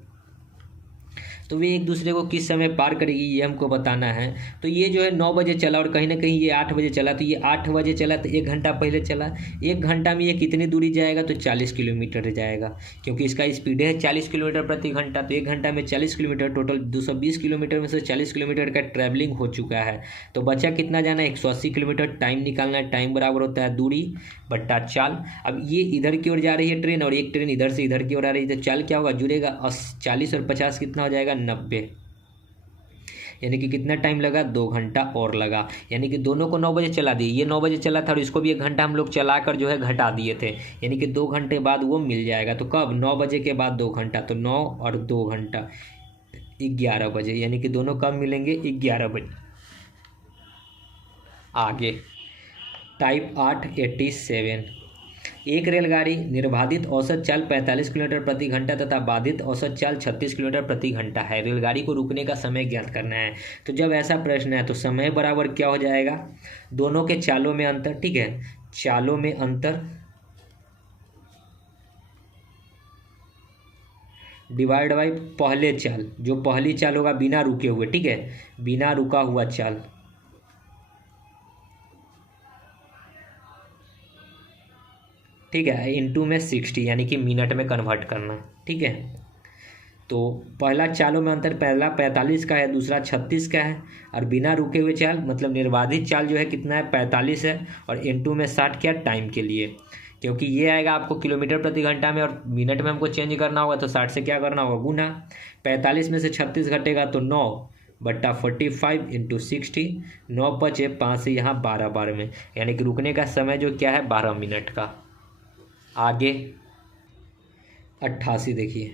तो वे एक दूसरे को किस समय पार करेगी ये हमको बताना है। तो ये जो है 9 बजे चला और कहीं ना कहीं ये 8 बजे चला, तो ये 8 बजे चला तो 1 घंटा पहले चला। 1 घंटा में ये कितनी दूरी जाएगा? तो 40 किलोमीटर जाएगा, क्योंकि इसका स्पीड है 40 किलोमीटर प्रति घंटा। तो 1 घंटा में 40 किलोमीटर, टोटल 220 किलोमीटर में से 40 किलोमीटर का ट्रैवलिंग हो चुका है। तो बचा कितना जाना है? 180 किलोमीटर। टाइम निकालना है, टाइम बराबर होता है दूरी बट्टा चाल। अब ये इधर की ओर जा रही है ट्रेन और एक ट्रेन इधर से इधर की ओर आ रही है, तो चाल क्या होगा? जुड़ेगा 40 और 50 कितना हो जाएगा? 90, यानी कि कितना टाइम लगा? 2 घंटा और लगा। यानी कि दोनों को 9 बजे चला दिए, ये 9 बजे चला था और इसको भी 1 घंटा हम लोग चला कर जो है घटा दिए थे, यानी कि 2 घंटे बाद वो मिल जाएगा। तो कब? 9 बजे के बाद 2 घंटा, तो 9 और 2 घंटा 11 बजे, यानी कि दोनों कब मिलेंगे? 11 बजे। आगे टाइप 8 87, एक रेलगाड़ी निर्बाधित औसत चाल 45 किलोमीटर प्रति घंटा तथा बाधित औसत चाल 36 किलोमीटर प्रति घंटा है। रेलगाड़ी को रुकने का समय ज्ञात करना है। तो जब ऐसा प्रश्न है तो समय बराबर क्या हो जाएगा? दोनों के चालों में अंतर। ठीक है, चालों में अंतर डिवाइड बाई पहले चाल, जो पहली चाल होगा बिना रुके हुए। ठीक है, बिना रुका हुआ चाल, ठीक है, इंटू में 60, यानी कि मिनट में कन्वर्ट करना। ठीक है, तो पहला चालों में अंतर, पहला 45 का है, दूसरा 36 का है। और बिना रुके हुए चाल मतलब निर्बाधित चाल जो है कितना है? 45 है। और इंटू में 60 क्या? टाइम के लिए, क्योंकि ये आएगा आपको किलोमीटर प्रति घंटा में और मिनट में हमको चेंज करना होगा, तो 60 से क्या करना होगा? गुना। 45 में से 36 घटेगा तो 9 बट्टा 45 इंटू 60, 9 बचे 5 से यहाँ 12 बार में, यानी कि रुकने का समय जो क्या है? 12 मिनट का। आगे 88 देखिए,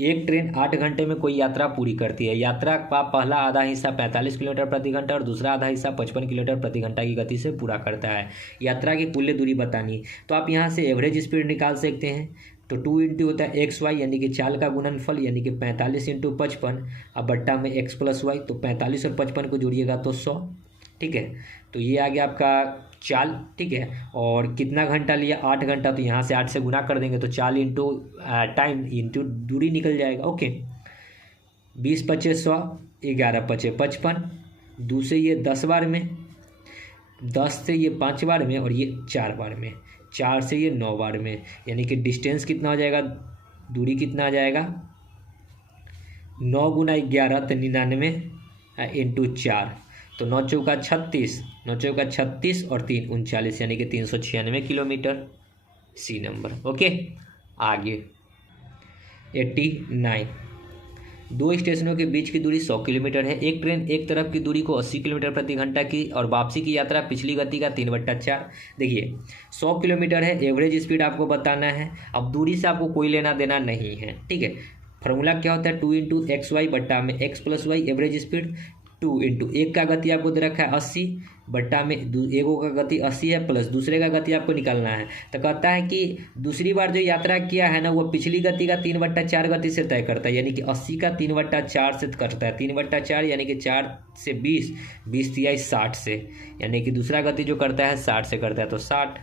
एक ट्रेन 8 घंटे में कोई यात्रा पूरी करती है। यात्रा का पहला आधा हिस्सा 45 किलोमीटर प्रति घंटा और दूसरा आधा हिस्सा 55 किलोमीटर प्रति घंटा की गति से पूरा करता है। यात्रा की कुल दूरी बतानी, तो आप यहाँ से एवरेज स्पीड निकाल सकते हैं। तो 2 इंटू होता है एक्स वाई, यानी कि चाल का गुणनफल, यानी कि 45 इंटू 55, अब बट्टा में एक्स प्लस वाई, तो 45 और 55 को जोड़िएगा तो 100। ठीक है, तो ये आ गया आपका चाल। ठीक है, और कितना घंटा लिया? 8 घंटा, तो यहाँ से 8 से गुना कर देंगे तो चाल इंटू टाइम इंटू दूरी निकल जाएगा। ओके, 20 पचे 100, 11 पचे 55, 2 से ये 10 बार में, 10 से ये 5 बार में और ये 4 बार में, 4 से ये 9 बार में, यानी कि डिस्टेंस कितना हो जाएगा? दूरी कितना आ जाएगा? 9 × 11 तो 99 इंटू 4, तो 9 × 4 = 36, 9 × 4 = 36 और 3 × 39 यानी कि 396 किलोमीटर, सी नंबर। ओके, आगे 89। दो स्टेशनों के बीच की दूरी 100 किलोमीटर है। एक ट्रेन एक तरफ की दूरी को 80 किलोमीटर प्रति घंटा की और वापसी की यात्रा पिछली गति का 3/4। देखिए 100 किलोमीटर है, एवरेज स्पीड आपको बताना है। अब दूरी से आपको कोई लेना देना नहीं है, ठीक है। फॉर्मूला क्या होता है, 2 × xy बट्टा में x + y एवरेज स्पीड, 2 × एक का गति आपको दे रखा है 80 बट्टा में एक का गति 80 है प्लस दूसरे का गति आपको निकालना है। तो कहता है कि दूसरी बार जो यात्रा किया है ना वो पिछली गति का 3/4 गति से तय करता है, यानी कि 80 का 3/4 से करता है। 3/4 यानी कि 4 से 20, 20 × 60 से, यानी कि दूसरा गति जो करता है 60 से करता है, तो 60।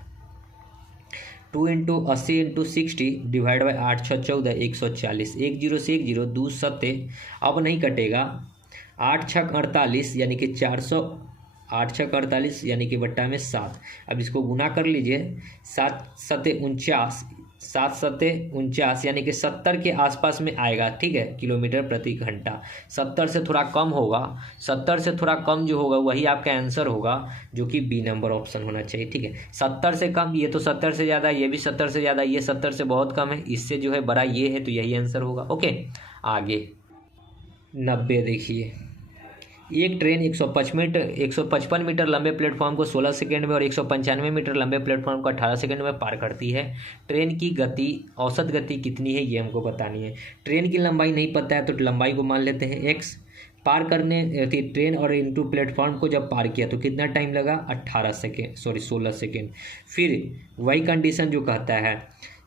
2 × 80 × 60 डिवाइड बाई 8 × 6 = 14, 140। 10 से 10, 2 7, अब नहीं कटेगा। 8 × 6 = 48 यानी कि 400, 8 × 6 = 48 यानी कि बट्टा में 7। अब इसको गुना कर लीजिए, 7 × 7 = 49, 7 × 7 = 49 यानी कि 70 के आसपास में आएगा, ठीक है, किलोमीटर प्रति घंटा। 70 से थोड़ा कम होगा, 70 से थोड़ा कम जो होगा वही आपका आंसर होगा, जो कि बी नंबर ऑप्शन होना चाहिए, ठीक है। 70 से कम, ये तो 70 से ज़्यादा, ये भी 70 से ज़्यादा, ये 70 से बहुत कम है, इससे जो है बड़ा ये है, तो यही आंसर होगा। ओके, आगे 90 देखिए। एक ट्रेन 155 मीटर लंबे प्लेटफॉर्म को 16 सेकंड में और 195 मीटर लंबे प्लेटफॉर्म को 18 सेकंड में पार करती है। ट्रेन की गति, औसत गति कितनी है ये हमको बतानी है। ट्रेन की लंबाई नहीं पता है तो लंबाई को मान लेते हैं x। पार करने ट्रेन और इनटू प्लेटफॉर्म को जब पार किया तो कितना टाइम लगा, 16 सेकेंड। फिर वही कंडीशन जो कहता है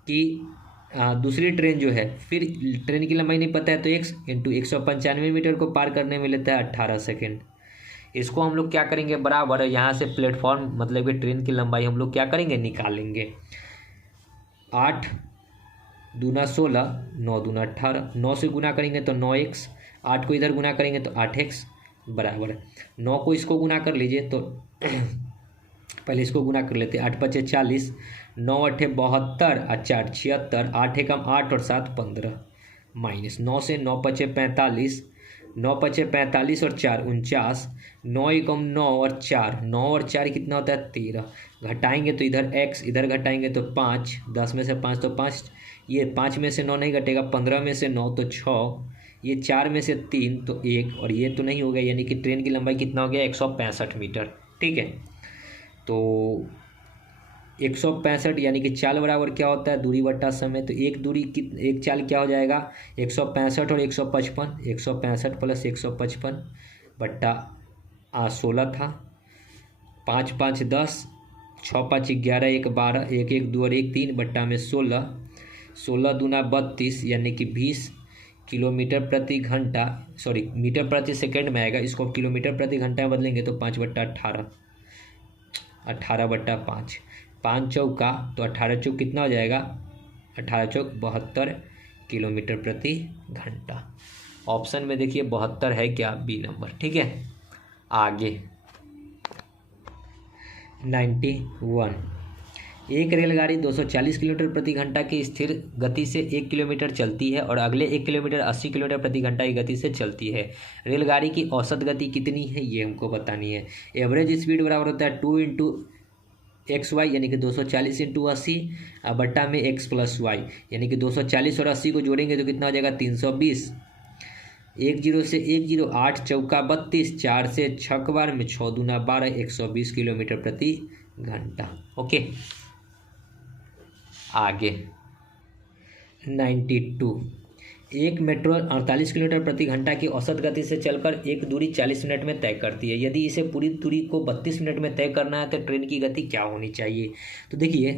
कि दूसरी ट्रेन जो है, फिर ट्रेन की लंबाई नहीं पता है तो x इंटू 195 मीटर को पार करने में लेता है 18 सेकेंड। इसको हम लोग क्या करेंगे, बराबर यहाँ से प्लेटफॉर्म मतलब कि ट्रेन की लंबाई हम लोग क्या करेंगे, निकालेंगे। 8 दूना 16, 9 दूना 18, 9 से गुना करेंगे तो 9x, 8 को इधर गुना करेंगे तो 8x बराबर 9 को इसको गुना कर लीजिए तो पहले इसको गुना कर लेते हैं। 8 × 5 = 40, 9 × 8 = 72 और 4 = 76, 8 × 8 और 7 = 15, माइनस 9 से 9 × 5 = 45, 9 × 5 = 45 और 4 = 49, 9 × 9 और 4, 9 और 4 कितना होता है, 13। घटाएंगे तो इधर x, इधर घटाएंगे तो 5, 10 में से 5 तो 5, ये 5 में से 9 नहीं घटेगा, 15 में से 9 तो 6, ये 4 में से 3 तो 1 और ये तो नहीं हो गया, यानी कि ट्रेन की लंबाई कितना हो गया, 165 मीटर, ठीक है। तो 165 यानी कि चाल बराबर क्या होता है, दूरी बट्टा समय, तो एक चाल क्या हो जाएगा, 165 और 155, 165 + 155 बट्टा 16 था, 5 × 5 = 10, 6 × 5 = 11, 1 = 12, 1 1 2 और 1 3 बट्टा में 16, 16 दूना 32 यानी कि 20 किलोमीटर प्रति घंटा, सॉरी मीटर प्रति सेकंड में आएगा, इसको किलोमीटर प्रति घंटा में बदलेंगे तो 5/18, 18/5, 5 चौका तो 18 चौक कितना हो जाएगा, 18 चौक 72 किलोमीटर प्रति घंटा। ऑप्शन में देखिए 72 है क्या, बी नंबर, ठीक है। आगे 91। एक रेलगाड़ी 240 किलोमीटर प्रति घंटा की स्थिर गति से 1 किलोमीटर चलती है और अगले 1 किलोमीटर 80 किलोमीटर प्रति घंटा की गति से चलती है। रेलगाड़ी की औसत गति कितनी है ये हमको बतानी है। एवरेज स्पीड बराबर होता है 2 × xy यानी कि 240 × 80 बट्टा में x + y, यानी कि 240 और 80 को जोड़ेंगे तो कितना हो जाएगा, 320। 10 से 10, 8 चौका 32, 4 से 6 बार में 6 दूना 12, 120 किलोमीटर प्रति घंटा। ओके, आगे 92। एक मेट्रो 48 किलोमीटर प्रति घंटा की औसत गति से चलकर एक दूरी 40 मिनट में तय करती है। यदि इसे पूरी दूरी को 32 मिनट में तय करना है तो ट्रेन की गति क्या होनी चाहिए। तो देखिए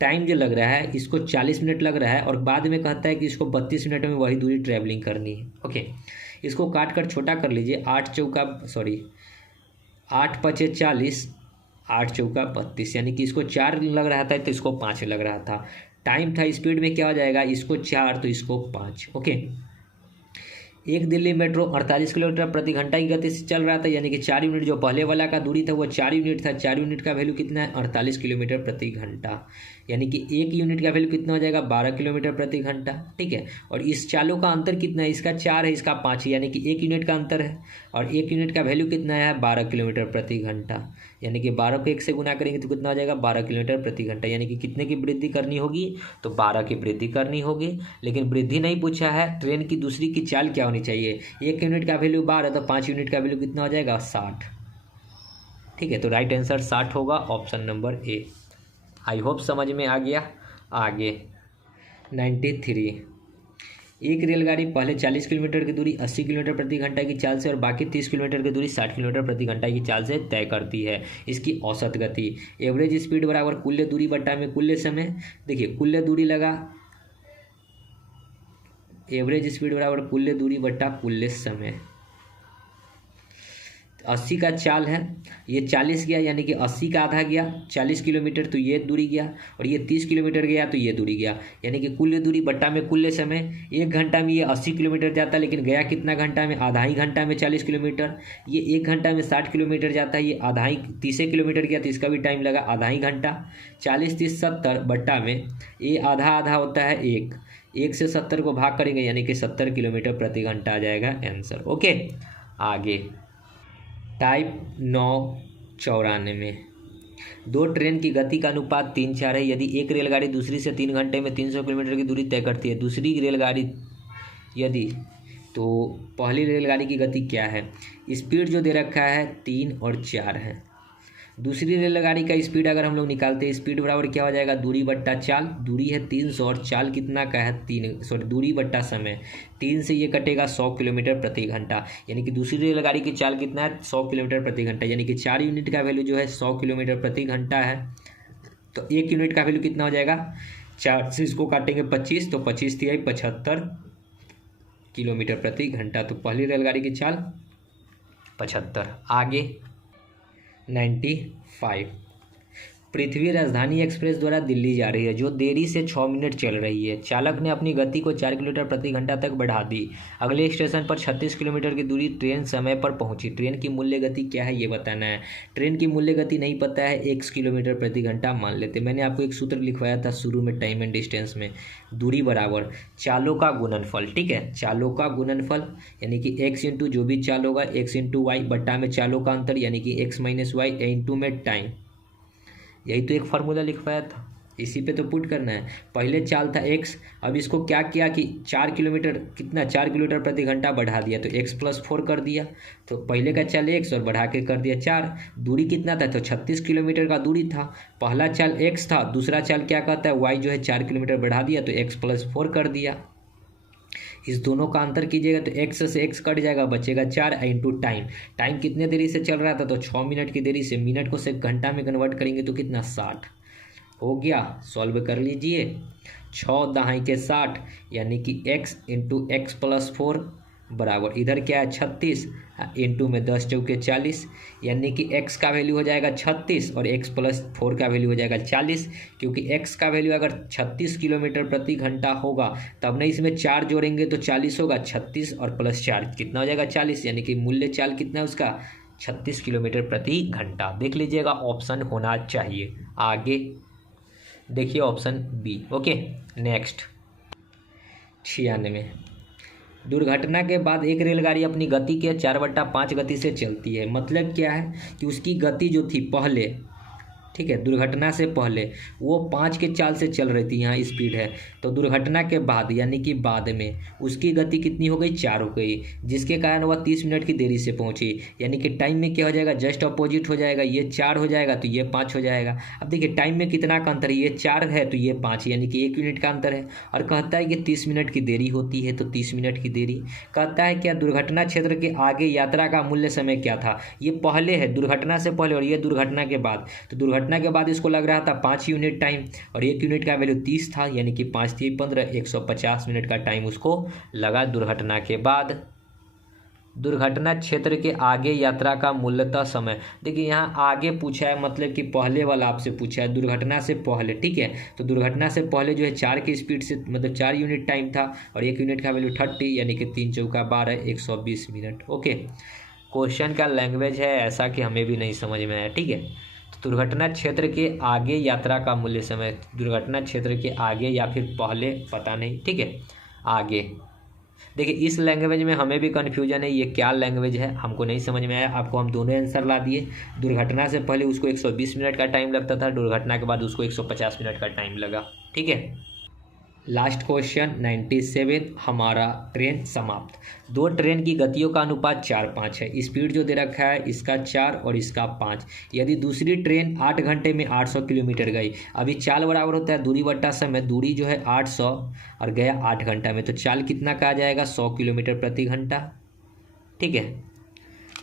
टाइम जो लग रहा है इसको 40 मिनट लग रहा है और बाद में कहता है कि इसको 32 मिनट में वही दूरी ट्रैवलिंग करनी है। ओके, इसको काट कर छोटा कर लीजिए। 8 × 5 = 40, 8 चौका 32, यानी कि इसको 4 लग रहा था तो इसको 5 लग रहा था। टाइम था, स्पीड में क्या हो जाएगा, इसको 4 तो इसको 5। ओके, एक दिल्ली मेट्रो 48 किलोमीटर प्रति घंटा की गति से चल रहा था, यानी कि 4 यूनिट जो पहले वाला का दूरी था वो 4 यूनिट था। 4 यूनिट का वैल्यू कितना है? 48 किलोमीटर प्रति घंटा, यानी कि 1 यूनिट का वैल्यू कितना हो जाएगा? 12 किलोमीटर प्रति घंटा। ठीक है, और इस चालों का अंतर कितना है? इसका 4 है, इसका 5 है, यानी कि 1 यूनिट का अंतर है। और 1 यूनिट का वैल्यू कितना है? 12 किलोमीटर प्रति घंटा, यानी कि 12 को 1 से गुना करेंगे तो कितना हो जाएगा? 12 किलोमीटर प्रति घंटा, यानी कि कितने की वृद्धि करनी होगी? तो 12 की वृद्धि करनी होगी। लेकिन वृद्धि नहीं पूछा है, ट्रेन की दूसरी की चाल क्या होनी चाहिए? 1 यूनिट का वैल्यू 12 तो 5 यूनिट का वैल्यू कितना हो जाएगा? 60। ठीक है, तो राइट आंसर 60 होगा, option number A. I hope समझ में आ गया। आगे 93, एक रेलगाड़ी पहले 40 किलोमीटर की दूरी 80 किलोमीटर प्रति घंटा की चाल से और बाकी 30 किलोमीटर की दूरी 60 किलोमीटर प्रति घंटा की चाल से तय करती है। इसकी औसत गति, एवरेज स्पीड बराबर कुल्य दूरी बट्टा में कुल्य समय। देखिए कुल्य दूरी लगा, एवरेज स्पीड बराबर कुल्य दूरी बट्टा कुल्य समय। 80 का चाल है, ये 40 गया, यानी कि 80 का आधा गया 40 किलोमीटर, तो ये दूरी गया, और ये 30 किलोमीटर गया तो ये दूरी गया, यानी कि कुल दूरी बट्टा में कुल समय। 1 घंटा में ये 80 किलोमीटर जाता, लेकिन गया कितना घंटा में? आधा ही घंटा में 40 किलोमीटर। ये 1 घंटा में 60 किलोमीटर जाता है, ये आधा ही 30 किलोमीटर गया तो इसका भी टाइम लगा आधा ही घंटा। 40 30 70 बट्टा में ये आधा आधा होता है 1 से 70 को भाग करेंगे, यानी कि 70 किलोमीटर प्रति घंटा आ जाएगा आंसर। ओके, आगे टाइप 994 में 2 ट्रेन की गति का अनुपात 3:4 है। यदि एक रेलगाड़ी दूसरी से 3 घंटे में 300 किलोमीटर की दूरी तय करती है, दूसरी रेलगाड़ी यदि, तो पहली रेलगाड़ी की गति क्या है? स्पीड जो दे रखा है 3 और 4 है। दूसरी रेलगाड़ी का स्पीड अगर हम लोग निकालते हैं, स्पीड बराबर क्या हो जाएगा? दूरी बट्टा चाल। दूरी है 300 और चाल कितना का है? 3, दूरी बट्टा समय। 3 से ये कटेगा 100 किलोमीटर प्रति घंटा, यानी कि दूसरी रेलगाड़ी की चाल कितना है? 100 किलोमीटर प्रति घंटा, यानी कि 4 यूनिट का वैल्यू जो है 100 किलोमीटर प्रति घंटा है। तो 1 यूनिट का वैल्यू कितना हो जाएगा? 4 से इसको काटेंगे 25, तो 25 थी 75 किलोमीटर प्रति घंटा। तो पहली रेलगाड़ी की चाल 75। आगे 95, पृथ्वी राजधानी एक्सप्रेस द्वारा दिल्ली जा रही है जो देरी से 6 मिनट चल रही है। चालक ने अपनी गति को 4 किलोमीटर प्रति घंटा तक बढ़ा दी। अगले स्टेशन पर 36 किलोमीटर की दूरी ट्रेन समय पर पहुंची। ट्रेन की मूल्य गति क्या है ये बताना है। ट्रेन की मूल्य गति नहीं पता है, 1 किलोमीटर प्रति घंटा मान लेते। मैंने आपको एक सूत्र लिखवाया था शुरू में टाइम एंड डिस्टेंस में, दूरी बराबर चालों का गुणनफल। ठीक है, चालों का गुणनफल यानी कि x इंटू जो भी चाल होगा x इंटू वाई बट्टा में चालों का अंतर यानी कि x माइनस वाई इंटू में टाइम। यही तो एक फार्मूला लिखवाया था, इसी पे तो पुट करना है। पहले चाल था x, अब इसको क्या किया कि 4 किलोमीटर कितना 4 किलोमीटर प्रति घंटा बढ़ा दिया, तो x + 4 कर दिया। तो पहले का चाल x और बढ़ा के कर दिया 4। दूरी कितना था? तो 36 किलोमीटर का दूरी था। पहला चाल x था, दूसरा चाल क्या कहता है? y जो है 4 किलोमीटर बढ़ा दिया, तो x + 4 कर दिया। इस दोनों का अंतर कीजिएगा तो x से x कट जाएगा, बचेगा 4 इंटू टाइम। टाइम कितने देरी से चल रहा था? तो 6 मिनट की देरी से। मिनट को से घंटा में कन्वर्ट करेंगे तो कितना? 60 हो गया। सॉल्व कर लीजिए। 6 दहाई के 60 यानी कि x इंटू x + 4 बराबर इधर क्या है? 36 इंटू में 10 चौके 40, यानी कि x का वैल्यू हो जाएगा 36 और x + 4 का वैल्यू हो जाएगा 40। क्योंकि x का वैल्यू अगर 36 किलोमीटर प्रति घंटा होगा तब नहीं इसमें 4 जोड़ेंगे तो 40 होगा। 36 और +4 कितना हो जाएगा? 40, यानी कि मूल्य चाल कितना है उसका? 36 किलोमीटर प्रति घंटा। देख लीजिएगा, ऑप्शन होना चाहिए। आगे देखिए ऑप्शन बी। ओके, नेक्स्ट 96, दुर्घटना के बाद एक रेलगाड़ी अपनी गति के 4/5 गति से चलती है। मतलब क्या है कि उसकी गति जो थी पहले, ठीक है, दुर्घटना से पहले वो 5 के चाल से चल रही थी, यहाँ स्पीड है। तो दुर्घटना के बाद यानी कि बाद में उसकी गति कितनी हो गई? 4 हो गई, जिसके कारण वह 30 मिनट की देरी से पहुंची। यानी कि टाइम में क्या हो जाएगा? जस्ट अपोजिट हो जाएगा। ये 4 हो जाएगा तो ये 5 हो जाएगा। अब देखिए टाइम में कितना का अंतर है? ये 4 है तो ये 5, यानी कि 1 यूनिट का अंतर है। और कहता है कि 30 मिनट की देरी होती है, तो 30 मिनट की देरी। कहता है क्या दुर्घटना क्षेत्र के आगे यात्रा का मूल्य समय क्या था? ये पहले है, दुर्घटना से पहले, और ये दुर्घटना के बाद। तो दुर्घटना के बाद इसको लग रहा था 5 यूनिट टाइम और 1 यूनिट का वैल्यू 30 था, यानी कि 5 × 3 = 15, 150 मिनट का टाइम उसको लगा दुर्घटना के बाद। दुर्घटना क्षेत्र के आगे यात्रा का मूलतः समय। देखिए यहाँ आगे पूछा है, मतलब कि पहले वाला आपसे पूछा है दुर्घटना से पहले, ठीक है। तो दुर्घटना से पहले जो है 4 की स्पीड से, मतलब 4 यूनिट टाइम था और 1 यूनिट का वैल्यू 30, यानी कि 3 चौका 12, 120 मिनट। ओके, क्वेश्चन का लैंग्वेज है ऐसा कि हमें भी नहीं समझ में आया, ठीक है। तो दुर्घटना क्षेत्र के आगे यात्रा का मूल्य समय, दुर्घटना क्षेत्र के आगे या फिर पहले, पता नहीं, ठीक है, आगे। देखिए इस लैंग्वेज में हमें भी कन्फ्यूजन है, ये क्या लैंग्वेज है हमको नहीं समझ में आया। आपको हम दोनों आंसर ला दिए। दुर्घटना से पहले उसको 120 मिनट का टाइम लगता था, दुर्घटना के बाद उसको 150 मिनट का टाइम लगा, ठीक है। लास्ट क्वेश्चन 97, हमारा ट्रेन समाप्त। 2 ट्रेन की गतियों का अनुपात 4:5 है। स्पीड जो दे रखा है इसका 4 और इसका 5। यदि दूसरी ट्रेन 8 घंटे में 800 किलोमीटर गई, अभी चाल बराबर होता है दूरी बट्टा समय, दूरी जो है 800 और गया 8 घंटा में, तो चाल कितना का आ जाएगा, 100 किलोमीटर प्रति घंटा, ठीक है।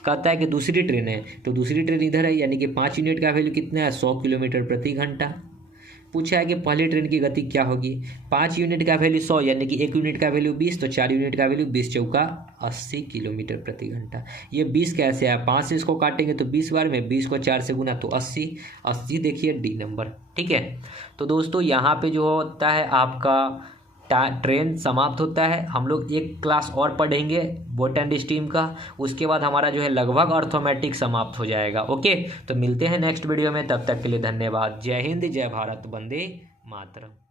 कहता है कि दूसरी ट्रेन है, तो दूसरी ट्रेन इधर है, यानी कि 5 यूनिट का वैल्यू कितना है, 100 किलोमीटर प्रति घंटा। पूछा है कि पहली ट्रेन की गति क्या होगी, 5 यूनिट का वैल्यू 100, यानी कि 1 यूनिट का वैल्यू 20, तो 4 यूनिट का वैल्यू 20 चौका 80 किलोमीटर प्रति घंटा। ये 20 कैसे है, 5 से इसको काटेंगे तो 20 बार में, 20 को 4 से गुना तो 80, 80 देखिए डी नंबर, ठीक है। तो दोस्तों यहाँ पे जो होता है आपका ट्रेन समाप्त होता है। हम लोग एक क्लास और पढ़ेंगे बोट एंड स्टीम का, उसके बाद हमारा जो है लगभग अर्थमेटिक समाप्त हो जाएगा। ओके, तो मिलते हैं नेक्स्ट वीडियो में, तब तक के लिए धन्यवाद। जय हिंद, जय भारत, वंदे मातरम।